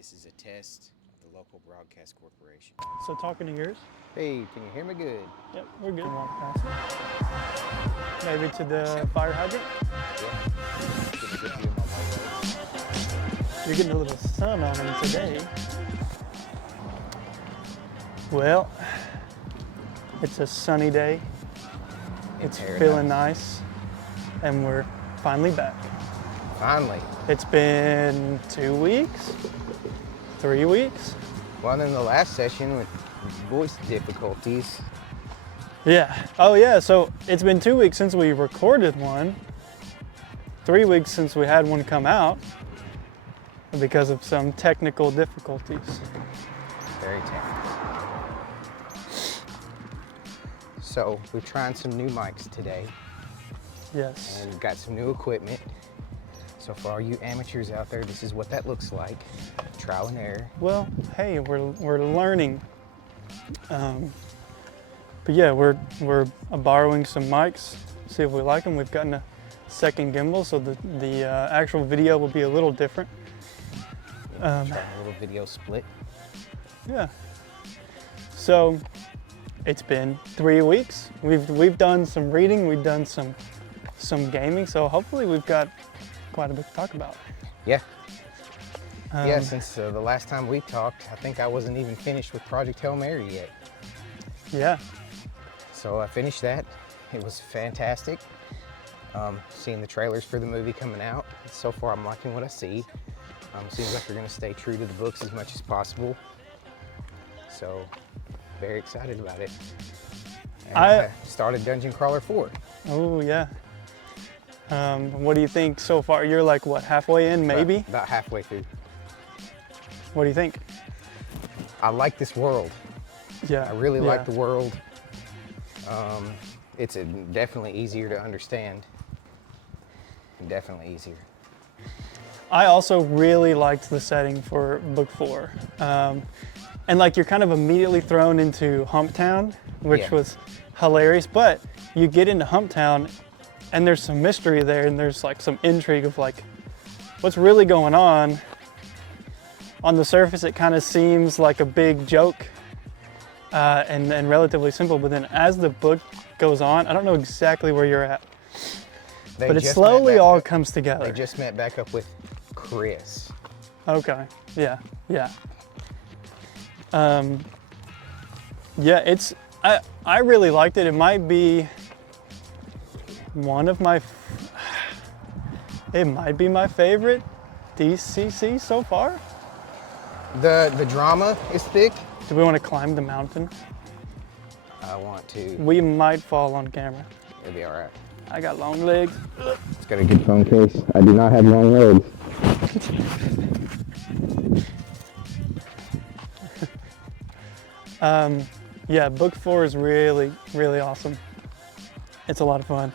This is a test of the local broadcast corporation. So talking to yours? Hey, can you hear me good? Yep, we're good. Walk past. Maybe to the fire hydrant? Yeah. Get a good view of my white You're getting a little sun on them today. Well, it's a sunny day. It's feeling nice. And we're finally back. Finally. It's been 2 weeks, 3 weeks. Well, in the last session with voice difficulties. Yeah. Oh yeah, so it's been 2 weeks since we recorded one. 3 weeks since we had one come out because of some technical difficulties. Very technical. So we're trying some new mics today Yes. and got some new equipment. So for all you amateurs out there, this is what that looks like. Trial and error. Well, hey, we're learning. But yeah, we're borrowing some mics, see if we like them. We've gotten a second gimbal, so the actual video will be a little different. Try a little video split. Yeah. So it's been 3 weeks. We've done some reading, we've done some gaming, so hopefully we've got quite a bit to talk about. Yeah. Yeah, since the last time we talked, I think I wasn't even finished with Project Hail Mary yet. Yeah. So I finished that. It was fantastic. Seeing the trailers for the movie coming out. So far, I'm liking what I see. Seems like they're going to stay true to the books as much as possible. So, very excited about it. And I started Dungeon Crawler 4. Oh yeah. What do you think so far? You're like what, halfway in, maybe? About halfway through. What do you think? I like this world. Yeah. I really like the world. It's definitely easier to understand. Definitely easier. I also really liked the setting for book 4. And like you're kind of immediately thrown into Humptown, which was hilarious, but you get into Humptown and there's some mystery there and there's like some intrigue of like what's really going on. On the surface it kind of seems like a big joke and relatively simple, but then as the book goes on, I don't know exactly where you're at, but it slowly all comes together. They just met back up with Chris. Okay, yeah. Yeah, I really liked it. It might be one of my, it might be my favorite DCC so far. The drama is thick. Do we want to climb the mountain? I want to. We might fall on camera. It'll be all right. I got long legs. It's got a good phone case. I do not have long legs. Yeah, book 4 is really, really awesome. It's a lot of fun.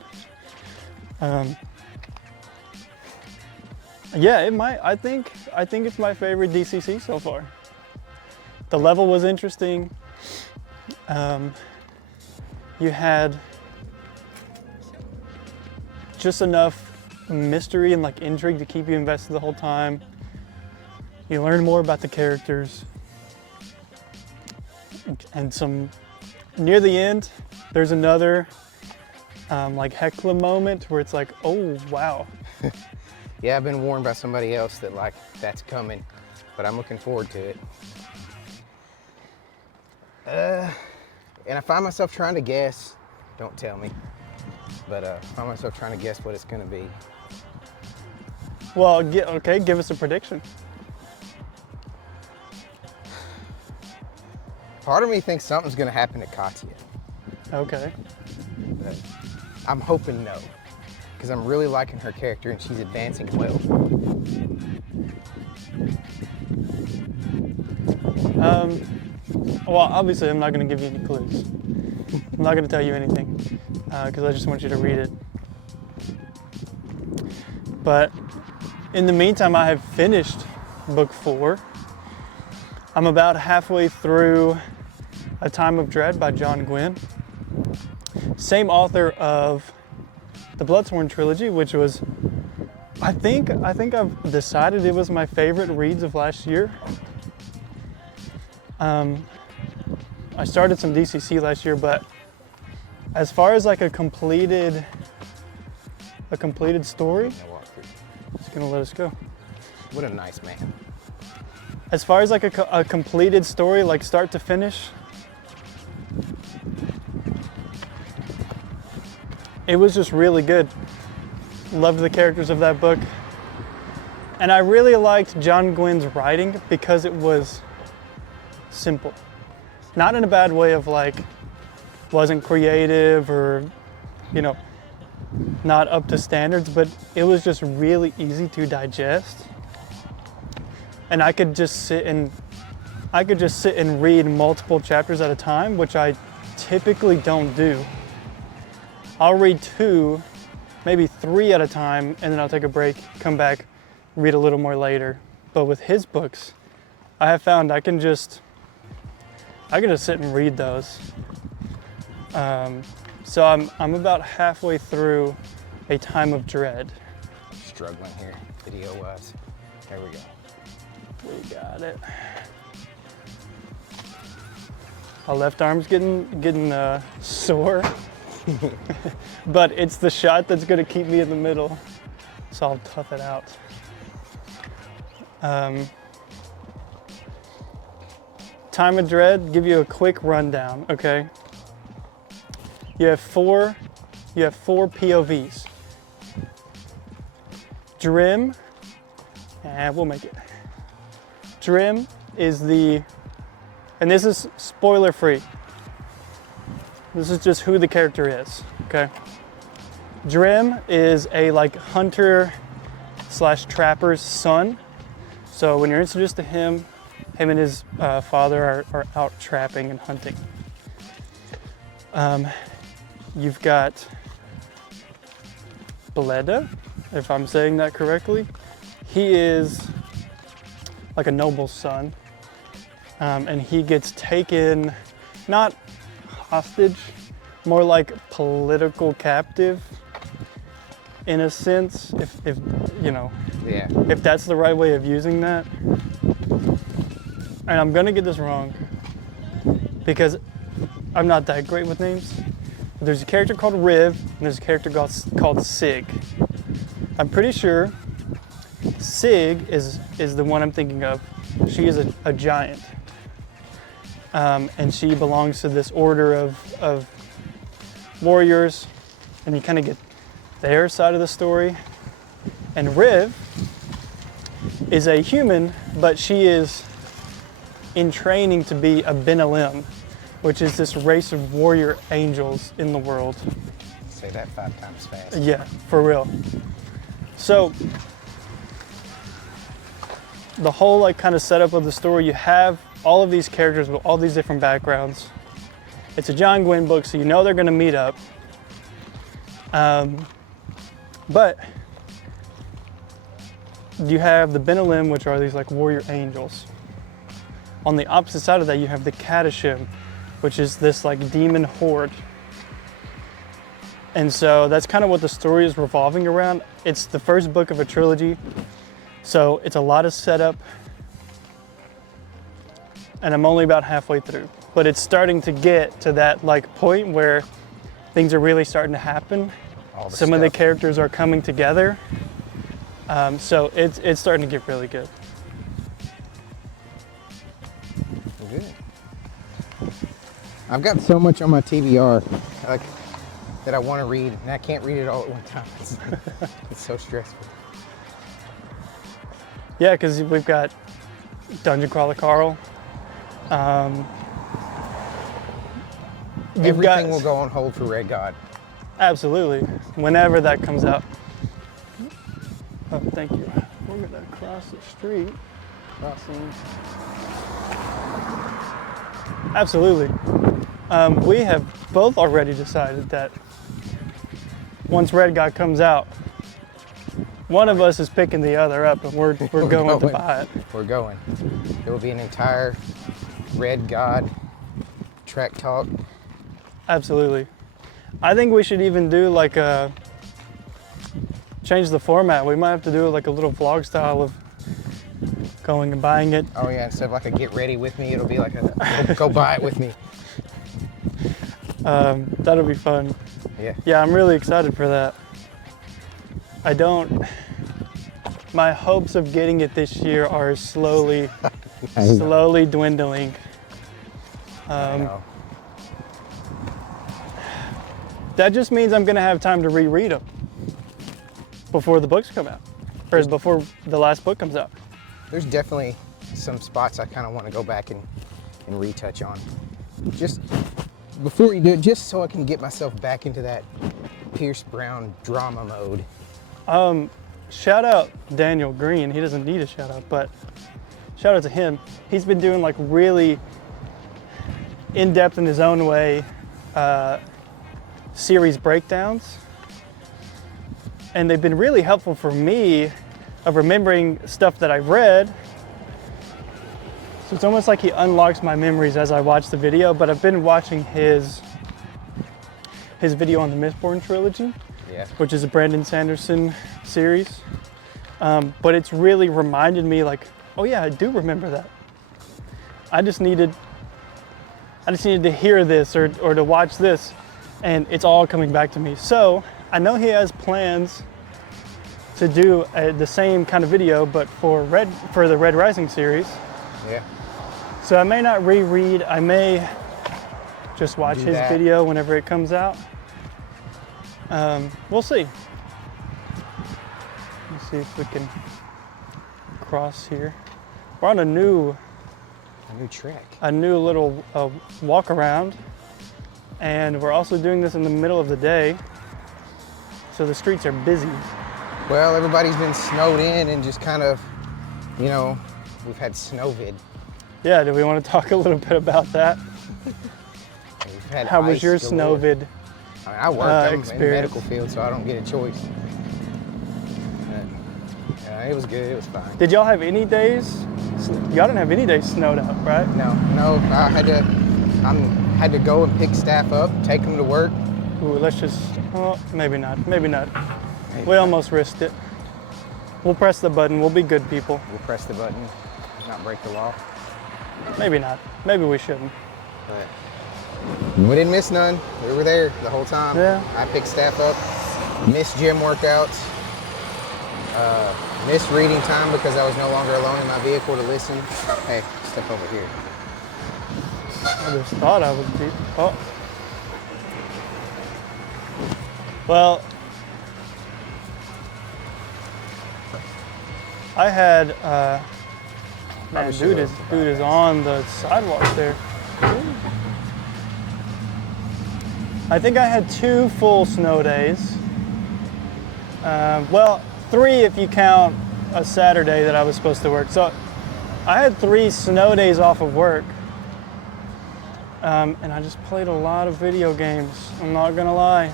Yeah, it might. I think it's my favorite DCC so far. The level was interesting. You had just enough mystery and like intrigue to keep you invested the whole time. You learn more about the characters. And some, near the end, there's another like Hecla moment where it's like, oh, wow. Yeah, I've been warned by somebody else that like that's coming, but I'm looking forward to it. And I find myself trying to guess, don't tell me, but I find myself trying to guess what it's gonna be. Well, okay, give us a prediction. Part of me thinks something's gonna happen to Katya. Okay. But I'm hoping no, because I'm really liking her character and she's advancing well. Well, obviously I'm not going to give you any clues. I'm not going to tell you anything because I just want you to read it. But in the meantime, I have finished book 4. I'm about halfway through A Time of Dread by John Gwynne. Same author of the Bloodsworn trilogy, which was I think I've decided it was my favorite reads of last year. I started some DCC last year, but as far as like a completed story, it's gonna let us go. What a nice man. As far as like a completed story, like start to finish, it was just really good. Loved the characters of that book. And I really liked John Gwynn's writing because it was simple. Not in a bad way of like, wasn't creative or, you know, not up to standards, but it was just really easy to digest. And I could just sit and read multiple chapters at a time, which I typically don't do. I'll read 2, maybe 3 at a time, and then I'll take a break, come back, read a little more later. But with his books, I have found I can just sit and read those. So I'm about halfway through A Time of Dread. Struggling here, video-wise. There we go. We got it. My left arm's getting sore, but it's the shot that's gonna keep me in the middle, so I'll tough it out. Time of Dread, give you a quick rundown, okay? You have four POVs. Drim, and we'll make it. Drim is and this is spoiler free. This is just who the character is, okay? Drim is a like hunter / trapper's son. So when you're introduced to him and his father are out trapping and hunting. You've got Bleda, if I'm saying that correctly. He is like a noble's son, and he gets taken, not hostage, more like political captive in a sense, if you know, Yeah. if that's the right way of using that. And I'm gonna get this wrong because I'm not that great with names. But there's a character called Riv, and there's a character called Sig. I'm pretty sure Sig is the one I'm thinking of. She is a giant. And she belongs to this order of warriors, and you kind of get their side of the story. And Riv is a human, but she is in training to be a Benelim, which is this race of warrior angels in the world. Say that 5 times fast. Yeah, for real. So the whole like kind of setup of the story, you have all of these characters with all these different backgrounds. It's a John Gwynn book, so you know they're gonna meet up. But you have the Benelim, which are these like warrior angels. On the opposite side of that, you have the Katashim, which is this like demon horde. And so that's kind of what the story is revolving around. It's the first book of a trilogy, so it's a lot of setup. And I'm only about halfway through, but it's starting to get to that like point where things are really starting to happen. Some of the characters are coming together. So it's starting to get really good. Good. I've got so much on my TBR that I want to read, and I can't read it all at one time. It's so stressful. Yeah, because we've got Dungeon Crawler Carl. Everything will go on hold for Red God. Absolutely, whenever that comes out. Oh, thank you. We're gonna cross the street. Crossing. Absolutely. We have both already decided that once Red God comes out, one of us is picking the other up, and we're going to buy it. We're going. There will be an entire Red God track talk. Absolutely. I think we should even do like change the format. We might have to do like a little vlog style of going and buying it. Oh yeah, instead of like a get ready with me, it'll be like a go buy it with me. That'll be fun. Yeah. Yeah, I'm really excited for that. My hopes of getting it this year are slowly dwindling. I know. That just means I'm gonna have time to reread them before the books come out, or before the last book comes out. There's definitely some spots I kind of want to go back and retouch on. Just before you do it, just so I can get myself back into that Pierce Brown drama mode. Shout out Daniel Green. He doesn't need a shout out, but shout out to him. He's been doing like really in-depth in his own way series breakdowns, and they've been really helpful for me of remembering stuff that I've read. So it's almost like he unlocks my memories as I watch the video, but I've been watching his video on the Mistborn trilogy, Yeah. which is a Brandon Sanderson series. But it's really reminded me like, oh yeah, I do remember that. I just needed to hear this or to watch this, and it's all coming back to me. So I know he has plans to do the same kind of video, but for the Red Rising series. Yeah. So I may not reread, I may just watch Do his that. video whenever it comes out. We'll see. Let's see if we can cross here. We're on a new track. little walk around, and we're also doing this in the middle of the day, so the streets are busy. Well, everybody's been snowed in and just kind of, we've had snowvid. Yeah, do we want to talk a little bit about that? We've had How was ice your galore. snowvid? I mean, I work I'm in the experience? medical field, so I don't get a choice. But, it was good. It was fine. Did y'all have any days? Y'all didn't have any days snowed out, right? No, I had to go and pick staff up, take them to work. Ooh, let's just, oh, maybe not. Maybe We almost risked it. We'll press the button. We'll be good people. We'll press the button, not break the law. Maybe not. Maybe we shouldn't. But we didn't miss none. We were there the whole time. Yeah. I picked staff up, missed gym workouts, missed reading time because I was no longer alone in my vehicle to listen. Hey, step over here. I just thought I would be. Oh. Well, I had, man, dude is on the sidewalk there. I think I had 2 full snow days. Well, 3 if you count a Saturday that I was supposed to work. So I had 3 snow days off of work. And I just played a lot of video games. I'm not gonna lie.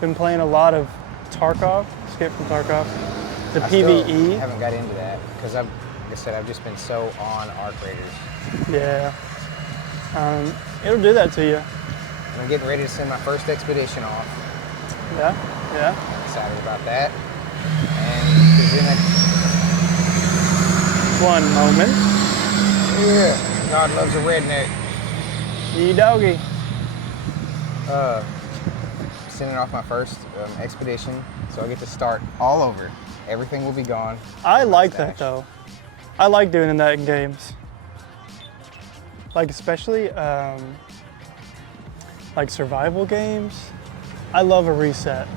Been playing a lot of Tarkov, Escape from Tarkov. The I still PvE. haven't got into that because like I said, I've just been so on Arc Raiders. Yeah. It'll do that to you. I'm getting ready to send my first expedition off. Yeah, yeah. I'm excited about that. And is in One moment. yeah, God loves a redneck. Yee doggy. Sending off my first expedition, so I get to start all over. Everything will be gone. I like that Stash. though. I like doing that in games. Like especially like survival games. I love a reset.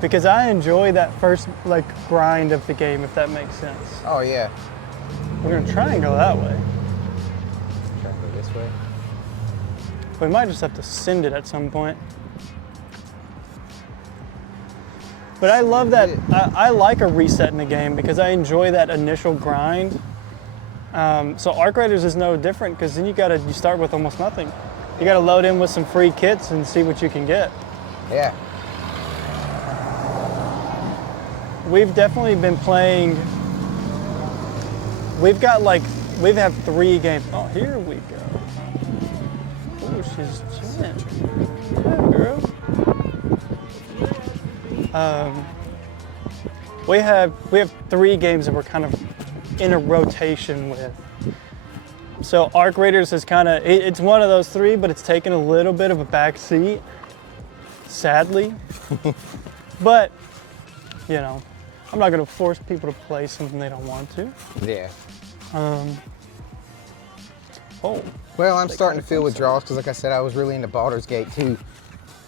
Because I enjoy that first like grind of the game, if that makes sense. Oh yeah. We're gonna try and go that way. Try to go this way. We might just have to send it at some point. But I love that, I like a reset in a game because I enjoy that initial grind. So Arc Raiders is no different because then you start with almost nothing. You gotta load in with some free kits and see what you can get. Yeah. We've definitely been playing, we've had 3 games. Oh, here we go. Oh, she's chilling. Yeah, girl. We have 3 games that we're kind of in a rotation with. So Arc Raiders is kind of, it's one of those 3, but it's taken a little bit of a back seat, sadly. But, you know, I'm not going to force people to play something they don't want to. Yeah. Oh, Well, I'm starting to feel withdrawals because, like I said, I was really into Baldur's Gate too.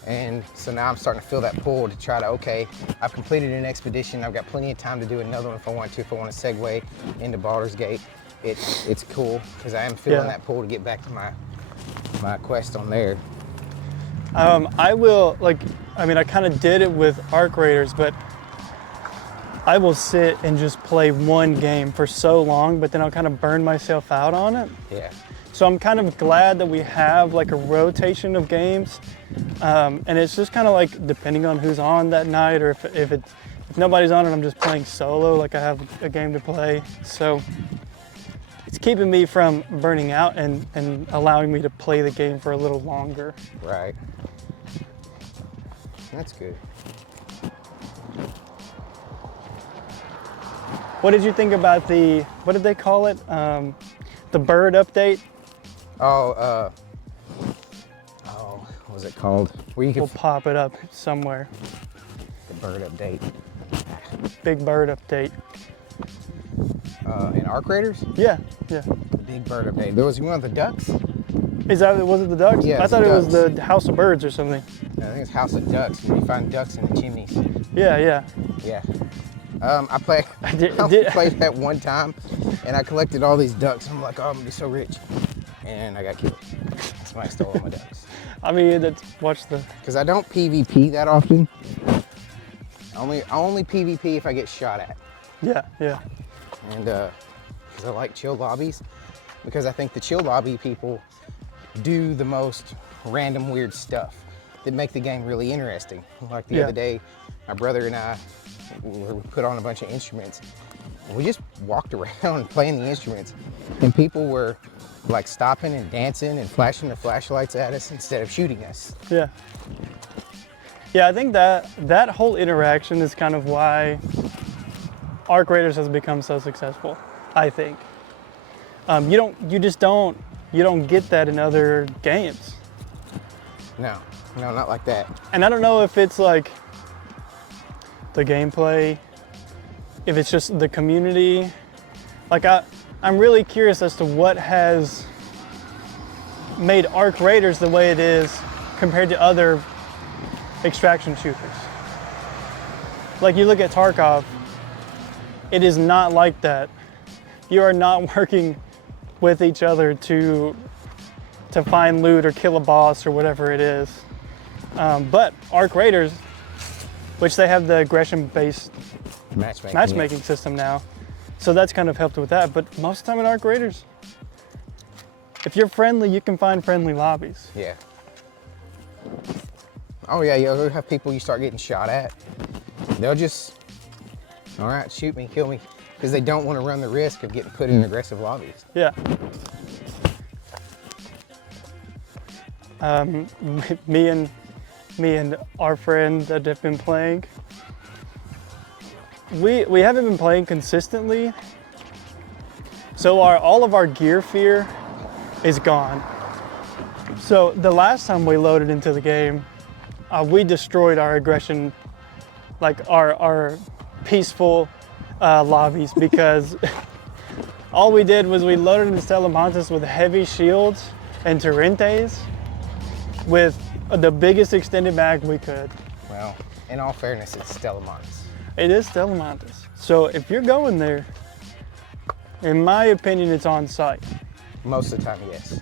And so now I'm starting to feel that pull to try to, okay, I've completed an expedition. I've got plenty of time to do another one if I want to segue into Baldur's Gate. It's cool because I am feeling that pull to get back to my quest on there. I will, I kind of did it with Arc Raiders, but I will sit and just play one game for so long, but then I'll kind of burn myself out on it. Yeah. So I'm kind of glad that we have like a rotation of games. And it's just kind of like depending on who's on that night, or if nobody's on it, I'm just playing solo, like I have a game to play. So it's keeping me from burning out and allowing me to play the game for a little longer. Right. That's good. What did you think about what did they call it? The bird update? What was it called? Where you can We'll pop it up somewhere. the bird update. Big bird update. In Arc Raiders? Yeah. The big bird update. There was one of the ducks? Was it the ducks? Yeah, I it's thought the it was ducks. the House of Birds or something. I think it's House of Ducks, where you find ducks in the chimneys. Yeah. Yeah. I played that one time, and I collected all these ducks. I'm like, oh, I'm gonna be so rich. And I got killed. Somebody stole all my ducks. I mean, watch the. Because I don't PvP that often. I only PvP if I get shot at. Yeah. And because I like chill lobbies, because I think the chill lobby people do the most random weird stuff that make the game really interesting. Like the other day, my brother and I we put on a bunch of instruments, and we just walked around playing the instruments, and people were like stopping and dancing and flashing their flashlights at us instead of shooting us. Yeah, I think that whole interaction is kind of why Arc Raiders has become so successful. I think you don't get that in other games. No, not like that. And I don't know if it's like the gameplay, if it's just the community. Like I'm really curious as to what has made Arc Raiders the way it is compared to other extraction shooters. Like you look at Tarkov, it is not like that. You are not working with each other to find loot or kill a boss or whatever it is. But Arc Raiders, which they have the aggression-based matchmaking system now, so that's kind of helped with that. But most of the time in Arc Raiders, if you're friendly, you can find friendly lobbies. Yeah. Oh yeah, you'll have people you start getting shot at. They'll just, all right, shoot me, kill me, because they don't want to run the risk of getting put in aggressive lobbies. Yeah. Me and our friend that have been playing, we haven't been playing consistently, so all of our gear fear is gone. So the last time we loaded into the game, we destroyed our aggression, like our peaceful lobbies, because all we did was we loaded into Telemontes with heavy shields and Torrentes with the biggest extended mag we could. Well, in all fairness, it's Telemontes. It is Telemontes. So if you're going there, in my opinion, it's on site. Most of the time, yes.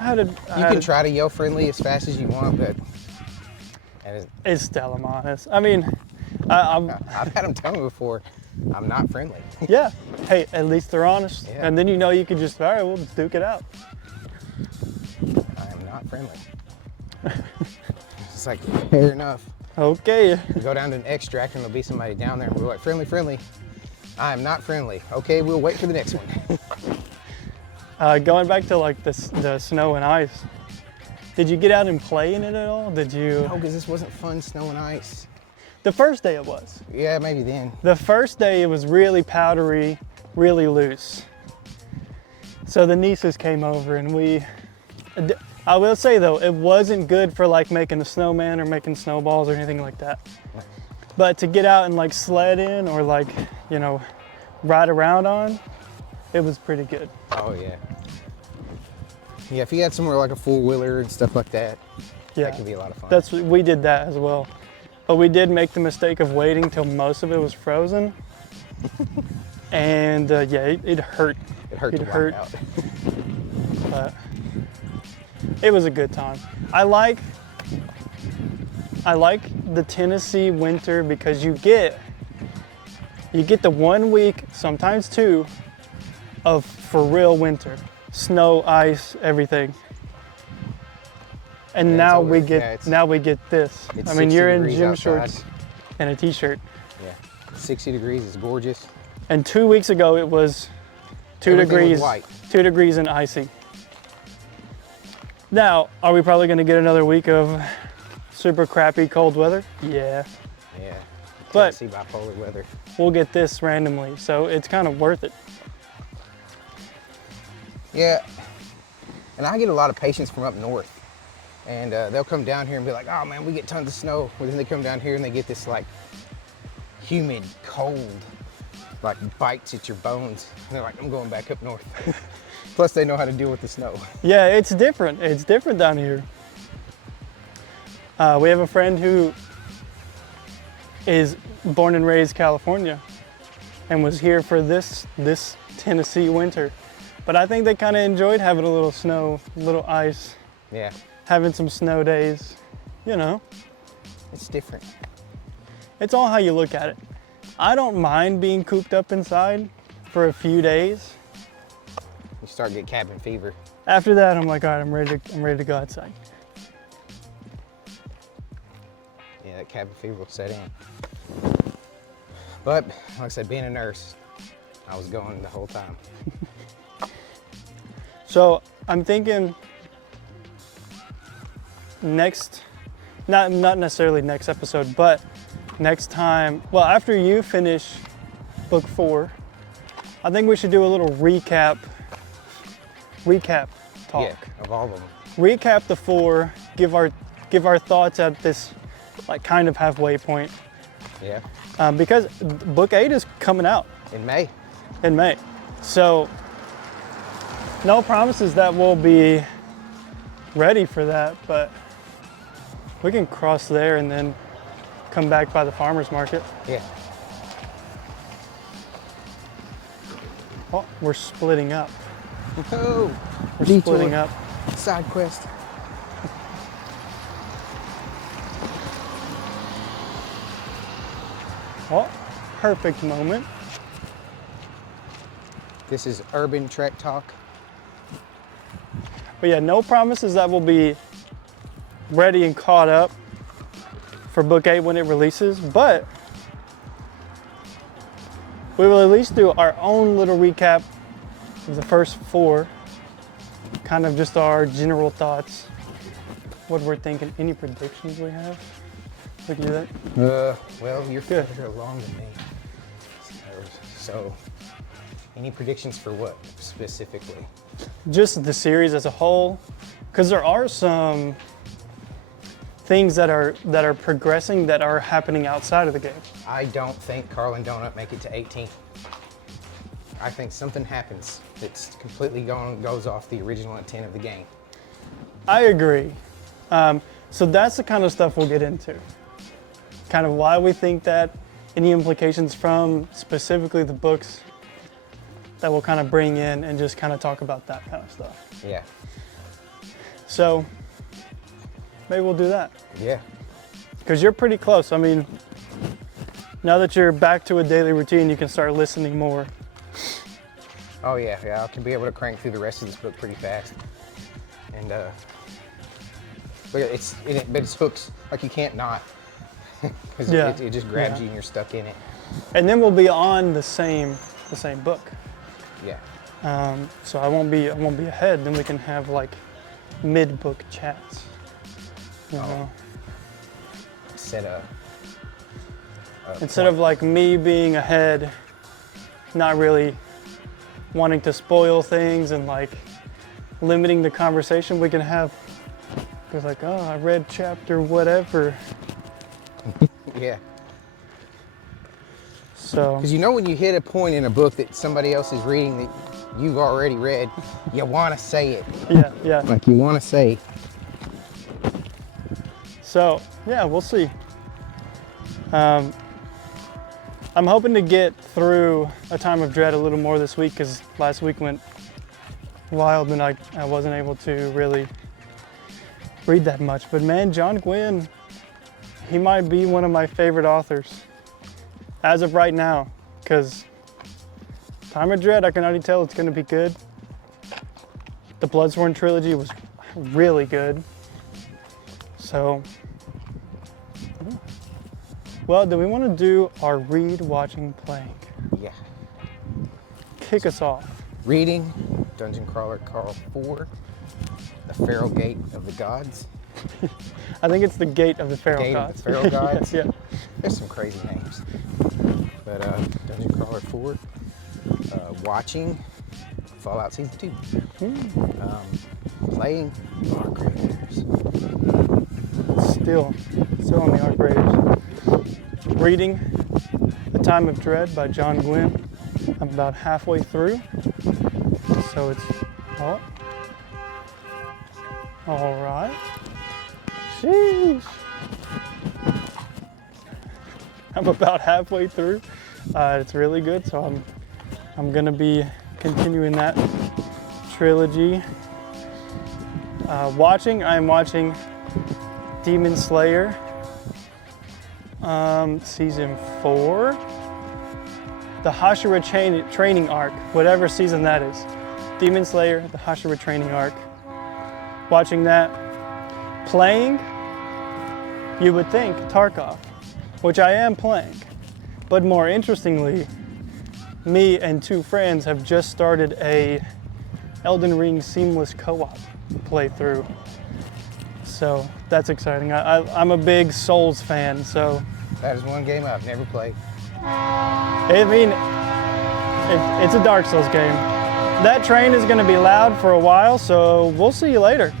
You You can try to yell friendly as fast as you want, but it's Telemontes. I mean, I've had them tell me before, I'm not friendly. yeah. Hey, at least they're honest. Yeah. And then you can just, all right, we'll just duke it out. I am not friendly. It's like, fair enough. Okay. We go down to an extract and there'll be somebody down there and we're like, friendly. I am not friendly. Okay, we'll wait for the next one. Going back to like the snow and ice, did you get out and play in it at all? Did you? No, because this wasn't fun snow and ice. The first day it was. Yeah, maybe then. The first day it was really powdery, really loose. So the nieces came over and I will say though, it wasn't good for like making a snowman or making snowballs or anything like that. But to get out and like sled in or like, you know, ride around on, it was pretty good. Oh yeah. Yeah, if you had somewhere like a four-wheeler and stuff like that, Yeah, that could be a lot of fun. we did that as well. But we did make the mistake of waiting till most of it was frozen. And yeah, it hurt. It hurt to hurt. walk out. But it was a good time. I like the Tennessee winter because you get the 1 week, sometimes 2, of for real winter. Snow, ice, everything. And Yeah, now it's we always- get yeah, it's- now we get this. It's I mean, 60 you're in degrees gym outside. shorts and a t-shirt. Yeah, 60 degrees is gorgeous. And 2 weeks ago it was 2 Everything was degrees, white. 2 degrees and icy. Now, are we probably going to get another week of super crappy cold weather? Yeah, Yeah. But- Tennessee bipolar weather. we'll get this randomly, so it's kind of worth it. Yeah, and I get a lot of patients from up north, and they'll come down here and be like, "Oh man, we get tons of snow." But then they come down here and they get this like humid, cold, like bites at your bones. And they're like, "I'm going back up north." Plus, they know how to deal with the snow. Yeah, it's different. It's different down here. We have a friend who is born and raised California and was here for this Tennessee winter. But I think they kind of enjoyed having a little snow, a little ice, Yeah, having some snow days. You know, it's different. it's all how you look at it. I don't mind being cooped up inside for a few days. You start to get cabin fever. After that, I'm like, all right, I'm ready to go outside. Yeah, that cabin fever will set in. But like I said, being a nurse, I was going the whole time. So I'm thinking next, not necessarily next episode, but next time, well, after you finish book 4, I think we should do a little recap talk. Yeah, of all of them. Recap the 4, give our thoughts at this like kind of halfway point, Yeah, because book 8 is coming out in May. in May. So no promises that we'll be ready for that, but we can cross there and then come back by the farmer's market. Yeah. Oh, we're splitting up. Oh, We're splitting up. Side quest. Oh, perfect moment. This is Urban Trek Talk. But yeah, no promises that we'll be ready and caught up for book 8 when it releases, but we will at least do our own little recap of the first 4, kind of just our general thoughts, what we're thinking. Any predictions we have? We can do that. Well, you're Good. further along than me. So, any predictions for what specifically? Just the series as a whole, because there are some things that are progressing that are happening outside of the game. I don't think Carl and Donut make it to 18. I think something happens that's completely goes off the original intent of the game. I agree. So that's the kind of stuff we'll get into. Kind of why we think that, any implications from specifically the books that we'll kind of bring in and just kind of talk about that kind of stuff. Yeah. So maybe we'll do that. Yeah. Because you're pretty close. I mean, now that you're back to a daily routine, you can start listening more. Oh yeah, yeah. I can be able to crank through the rest of this book pretty fast. And but it's hooks. Like you can't not. Because Yeah. it just grabs Yeah. you and you're stuck in it. And then we'll be on the same book. Yeah. So I won't be ahead. Then we can have like mid-book chats. You know? Set Instead of like me being ahead, not really wanting to spoil things and like limiting the conversation, we can have, it's like, oh, I read chapter whatever. Yeah. So, Because you know when you hit a point in a book that somebody else is reading that you've already read, you want to say it. yeah. Like you want to say, So, yeah, we'll see. I'm hoping to get through A Time of Dread a little more this week because last week went wild and I wasn't able to really read that much. But man, John Gwynne, he might be one of my favorite authors as of right now, because Time of Dread, I can already tell it's going to be good. The Bloodsworn trilogy was really good. So, well, do we want to do our read, watching, playing? yeah. Kick us off. Reading Dungeon Crawler Carl 4, The Feral Gate of the Gods. I think it's the Gate of the Feral Gate of Gods. the Feral Gods? yeah. There's some crazy names. But Dungeon Crawler 4, watching Fallout Season 2. Playing Arc Raiders. Still on the Arc Raiders. Reading The Time of Dread by John Gwynne. I'm about halfway through. So it's, oh. All right. Sheesh. I'm about halfway through. It's really good, so I'm gonna be continuing that trilogy. I'm watching Demon Slayer, season 4. The Hashira training arc, whatever season that is. Demon Slayer, the Hashira training arc. Watching that. Playing, you would think Tarkov, which I am playing. But more interestingly, me and 2 friends have just started a Elden Ring seamless co-op playthrough. So that's exciting. I'm a big Souls fan, so. That is one game I've never played. I mean, it's a Dark Souls game. That train is gonna be loud for a while, so we'll see you later.